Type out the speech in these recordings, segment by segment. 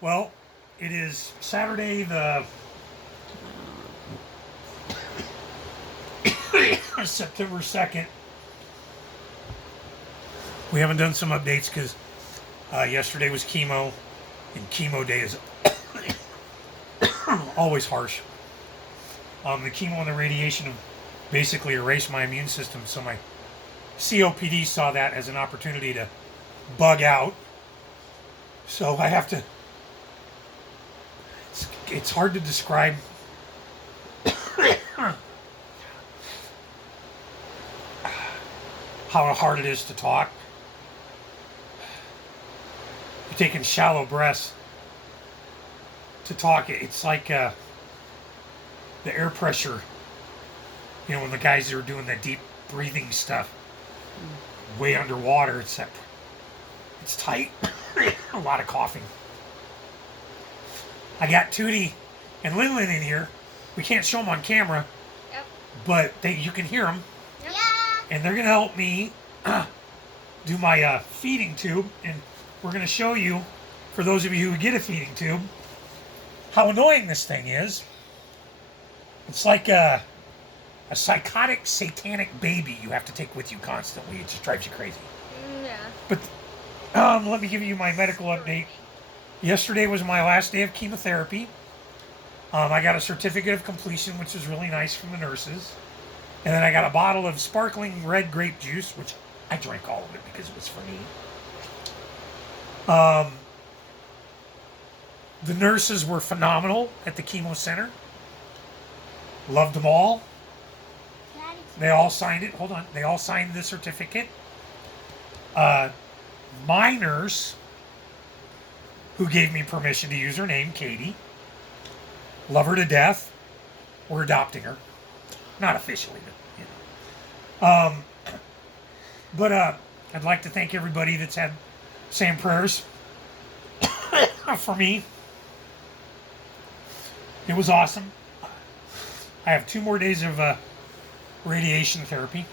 Well, it is Saturday the September 2nd. We haven't done some updates because yesterday was chemo, and chemo day is always harsh. The chemo and the radiation have basically erased my immune system, so my COPD saw that as an opportunity to bug out. So I have to. It's hard to describe how hard it is to talk. You're taking shallow breaths to talk. It's like the air pressure. You know, when the guys are doing the deep breathing stuff, way underwater, it's tight. A lot of coughing. I got Tootie and Lin in here. We can't show them on camera, Yep. but you can hear them. Yep. Yeah. And they're going to help me do my feeding tube. And we're going to show you, for those of you who get a feeding tube, how annoying this thing is. It's like a psychotic, satanic baby you have to take with you constantly. It just drives you crazy. Yeah. But let me give you my medical update. Yesterday was my last day of chemotherapy. I got a certificate of completion, which is really nice from the nurses. And then I got a bottle of sparkling red grape juice, which I drank all of it because it was for me. The nurses were phenomenal at the chemo center. Loved them all. They all signed it. Hold on. They all signed the certificate. My nurse, who gave me permission to use her name, Katie. Love her to death. We're adopting her. Not officially, but, But I'd like to thank everybody that's had saying prayers for me. It was awesome. I have 2 more days of radiation therapy.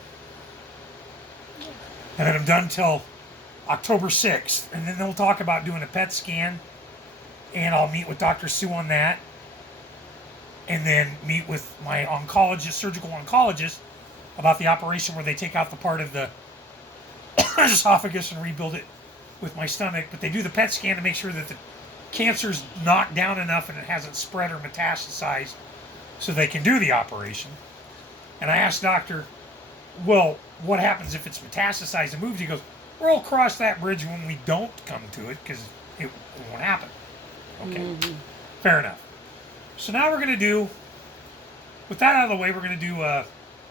And then I'm done till October 6th. And then they'll talk about doing a PET scan. And I'll meet with Dr. Sue on that. And then meet with my oncologist, surgical oncologist, about the operation where they take out the part of the esophagus and rebuild it with my stomach. But they do the PET scan to make sure that the cancer's knocked down enough and it hasn't spread or metastasized so they can do the operation. And I asked Doctor, well, what happens if it's metastasized and moved? He goes, we'll cross that bridge when we don't come to it because it won't happen. Okay, Fair enough. So now we're going to do, with that out of the way, we're going to do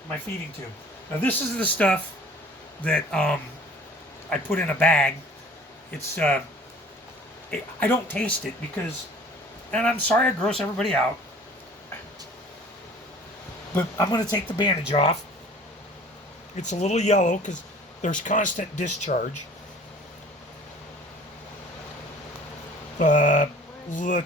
my feeding tube. Now this is the stuff that I put in a bag. It's, I don't taste it because, and I'm sorry I gross everybody out, but I'm going to take the bandage off. It's a little yellow because there's constant discharge. Lin,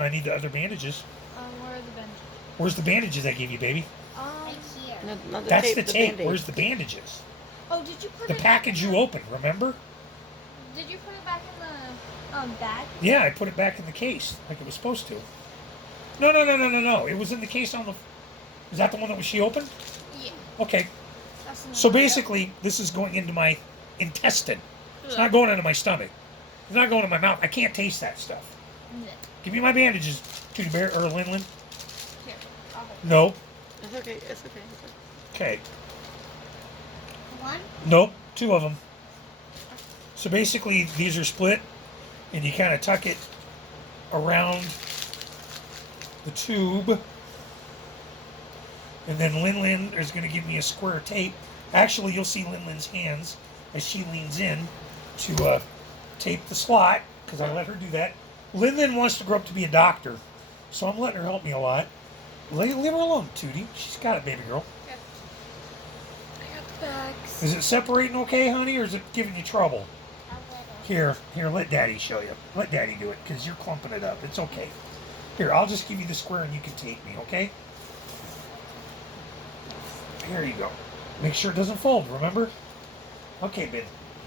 I need the other bandages. Where are the bandages? Where's the bandages I gave you, baby? Right here. Not the That's tape, the tape. Band-Aid. Where's the bandages? Oh, did you put The it package you opened, remember? Did you put it back in the bag? Yeah, I put it back in the case like it was supposed to. No. It was in the case on the... Is that the one that she opened? Yeah. Okay. That's in the So bag. basically, this is going into my intestine. It's not going into my stomach. It's not going in my mouth. I can't taste that stuff. Yeah. Give me my bandages, Tootie Bear, or Lin. Here, I'll hold it. No. It's okay. It's okay. Okay. One. Nope. 2 of them. So basically, these are split, and you kind of tuck it around the tube. And then Lin is going to give me a square of tape. Actually, you'll see Lin's hands as she leans in to tape the slot, because I let her do that. Lin wants to grow up to be a doctor, so I'm letting her help me a lot. Leave her alone, Tootie. She's got it, baby girl. Here. I got the bags. Is it separating okay, honey, or is it giving you trouble? Here, let Daddy show you. Let Daddy do it, because you're clumping it up. It's okay. Here, I'll just give you the square and you can tape me, okay? Here you go. Make sure it doesn't fold, remember? Okay, Ben.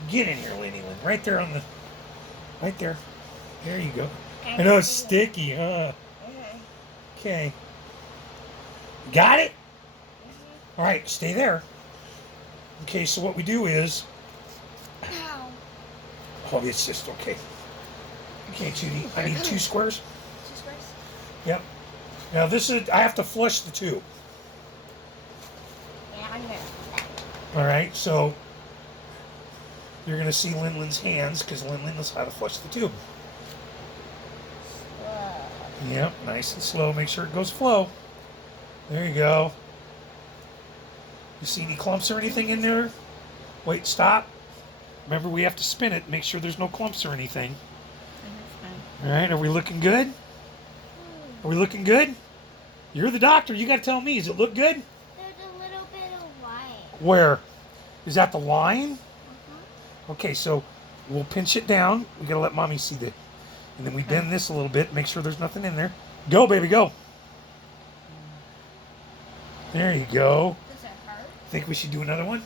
Get in here, Lin. Right there on the... Right there. There you go. I know it's sticky, huh? Okay. Got it? All right, stay there. Okay, so what we do is... Ow. Oh, it's just okay. Okay, Judy, I need 2 squares. 2 squares. Yep. Now this is... I have to flush the tube. Yeah, I'm gonna. All right, so... You're going to see Linlin's hands because Linlin knows how to flush the tube. Yep, nice and slow. Make sure it goes flow. There you go. You see any clumps or anything in there? Wait, stop. Remember, we have to spin it. Make sure there's no clumps or anything. All right, are we looking good? Are we looking good? You're the doctor. You got to tell me. Does it look good? There's a little bit of white. Where? Is that the line? Okay, so we'll pinch it down. We got to let Mommy see the... And then we bend this a little bit. Make sure there's nothing in there. Go, baby, go. There you go. Does that hurt? Think we should do another one?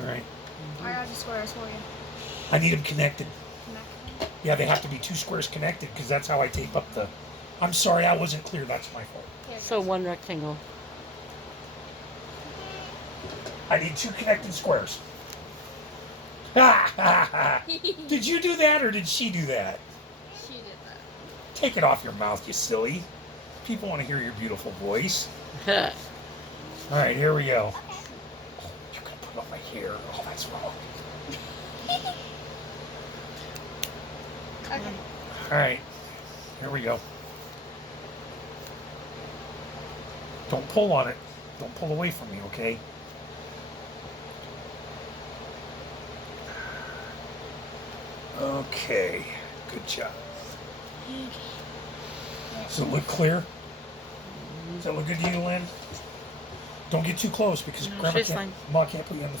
All right. I got the squares for you. I need them connected. Yeah, they have to be 2 squares connected because that's how I tape up the... I'm sorry, I wasn't clear. That's my fault. So 1 rectangle. I need 2 connected squares. Ha ha ha! Did you do that or did she do that? She did that. Take it off your mouth, you silly. People want to hear your beautiful voice. All right, here we go. Oh, you're going to put on my hair. Oh, that's wrong. Okay. All right, here we go. Don't pull on it. Don't pull away from me, okay? Okay, good job. Does it look clear? Does that look good to you, Lynn? Don't get too close because No, Grandma she's can't, fine. Mom can't put you on the...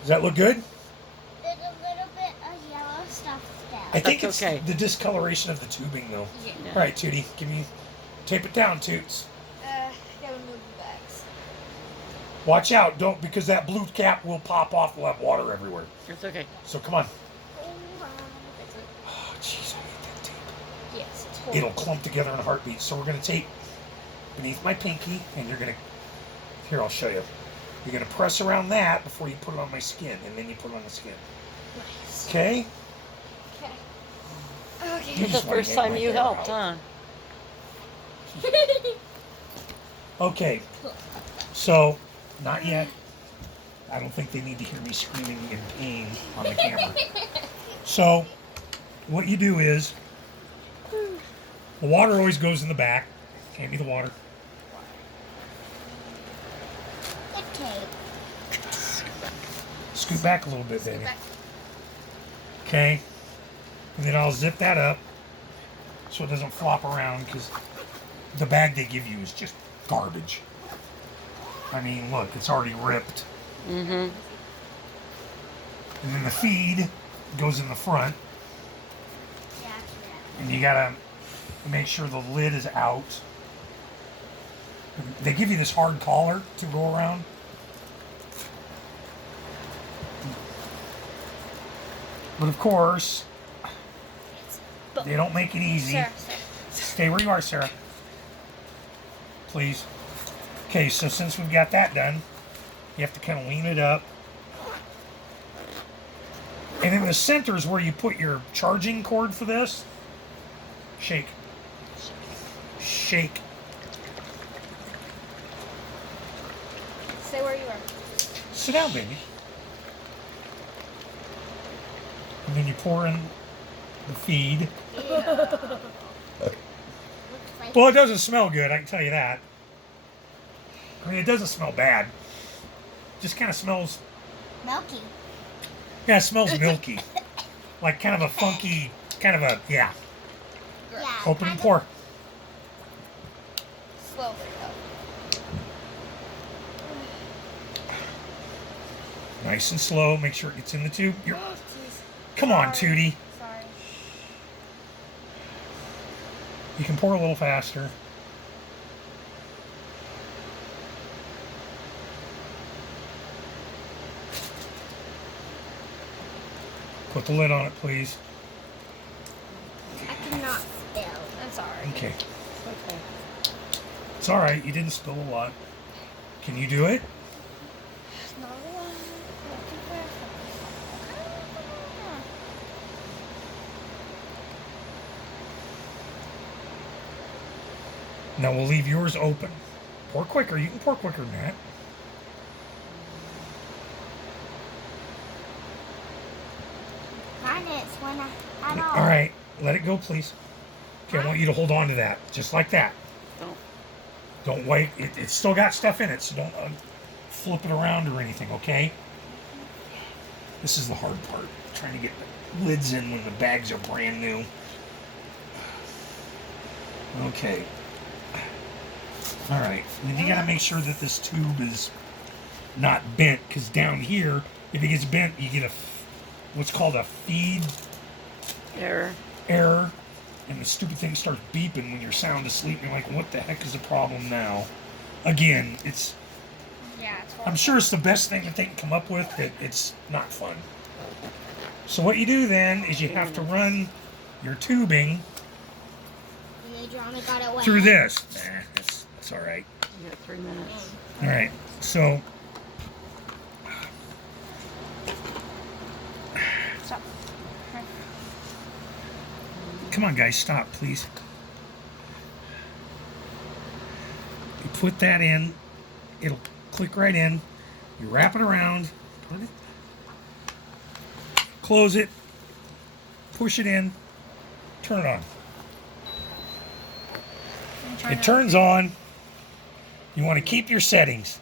Does that look good? There's a little bit of yellow stuff there. I think That's it's okay. the discoloration of the tubing, though. Yeah. Yeah. All right, Tootie, give me... Tape it down, Toots. Gotta move the bags. Watch out, don't, because that blue cap will pop off. We'll have water everywhere. It's okay. So come on. Fix it. Oh, jeez, I hate that tape. Yes, it's horrible. It'll clump together in a heartbeat. So we're going to tape beneath my pinky, and you're going to... Here, I'll show you. You're going to press around that before you put it on my skin, and then you put it on the skin. Nice. Okay? Okay. You Okay. It's the just wanna first get time my you hair helped, out. huh? Okay. So, not yet. I don't think they need to hear me screaming in pain on the camera. So, what you do is, the water always goes in the back. Hand me the water. Okay. Scoot back a little bit, baby. back. Okay. And then I'll zip that up so it doesn't flop around because the bag they give you is just garbage. I mean, look, it's already ripped. Mm-hmm. And then the feed goes in the front. Yeah. And you gotta make sure the lid is out. They give you this hard collar to go around. But of course, they don't make it easy. Sarah. Stay where you are, Sarah. Please. Okay, so since we've got that done, you have to kind of lean it up. And in the center is where you put your charging cord for this. Shake. Shake. Stay where you are. Sit down, baby. And then you pour in the feed. Looks like Well, it doesn't smell good, I can tell you that. I mean, it doesn't smell bad. Just kind of smells, milky. yeah, it smells milky. Like kind of a funky, kind of a, yeah. Yeah. Open and kind pour. Slowly though. Nice and slow. Make sure it gets in the tube. You're, Oh, jeez. come on, Sorry. Tootie. Sorry. You can pour a little faster. Put the lid on it, please. I can Okay. Okay. It's all right. You didn't spill a lot. Can you do it? Not a lot. Not too fast. Now we'll leave yours open. Pour quicker. You can pour quicker than that. Mine is when I at all. All right. Let it go, please. Okay, I want you to hold on to that. Just like that. Don't wait. It's still got stuff in it, so don't flip it around or anything, okay? This is the hard part. Trying to get the lids in when the bags are brand new. Okay. All right. And then you got to make sure that this tube is not bent, because down here, if it gets bent, you get what's called a feed Error. And the stupid thing starts beeping when you're sound asleep. And you're like, what the heck is the problem now? Again, it's I'm sure it's the best thing that they can come up with, but it's not fun. So what you do then is you have to run your tubing And you only got it wet. through this. That's all right. You got 3 minutes. All right. So Stop. come on, guys, stop, please. You put that in. It'll click right in. You wrap it around. Put it, close it. Push it in. Turn it on. It turns on. You want to keep your settings.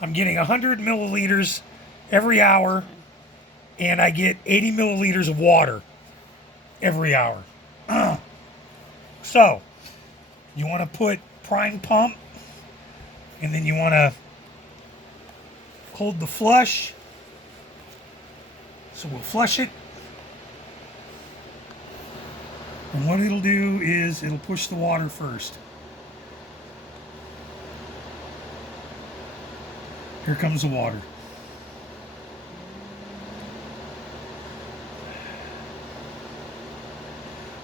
I'm getting 100 milliliters every hour, and I get 80 milliliters of water every hour. So, you want to put prime pump, and then you want to hold the flush. So we'll flush it. And what it'll do is it'll push the water first. Here comes the water.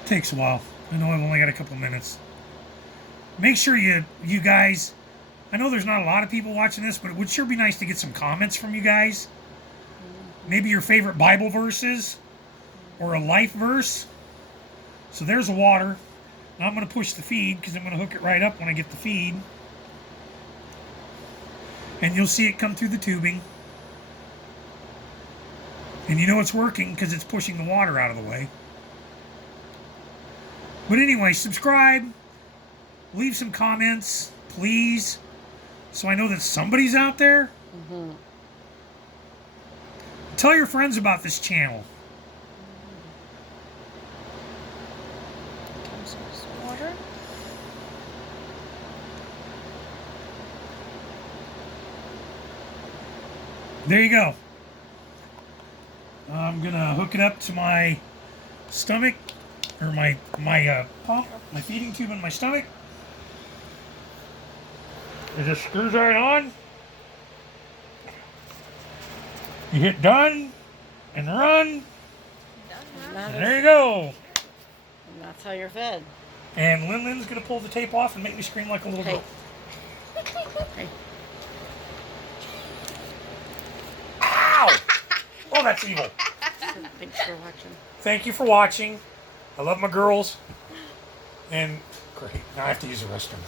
Takes a while. I know I've only got a couple minutes. Make sure you guys, I know there's not a lot of people watching this, but it would sure be nice to get some comments from you guys. Maybe your favorite Bible verses or a life verse. So there's the water. Now I'm going to push the feed because I'm going to hook it right up when I get the feed. And you'll see it come through the tubing. And you know it's working because it's pushing the water out of the way. But anyway, subscribe. Leave some comments, please. So I know that somebody's out there. Mm-hmm. Tell your friends about this channel. Water. There you go. I'm gonna hook it up to my stomach, or my pump, my feeding tube in my stomach. It just screws right on. You hit done and run. And there you go. And that's how you're fed. And Lin-Lin's gonna pull the tape off and make me scream like a little girl. Hey. Ow! Oh, that's evil. Thanks for watching. Thank you for watching. I love my girls. And great. Now I have to use the restroom.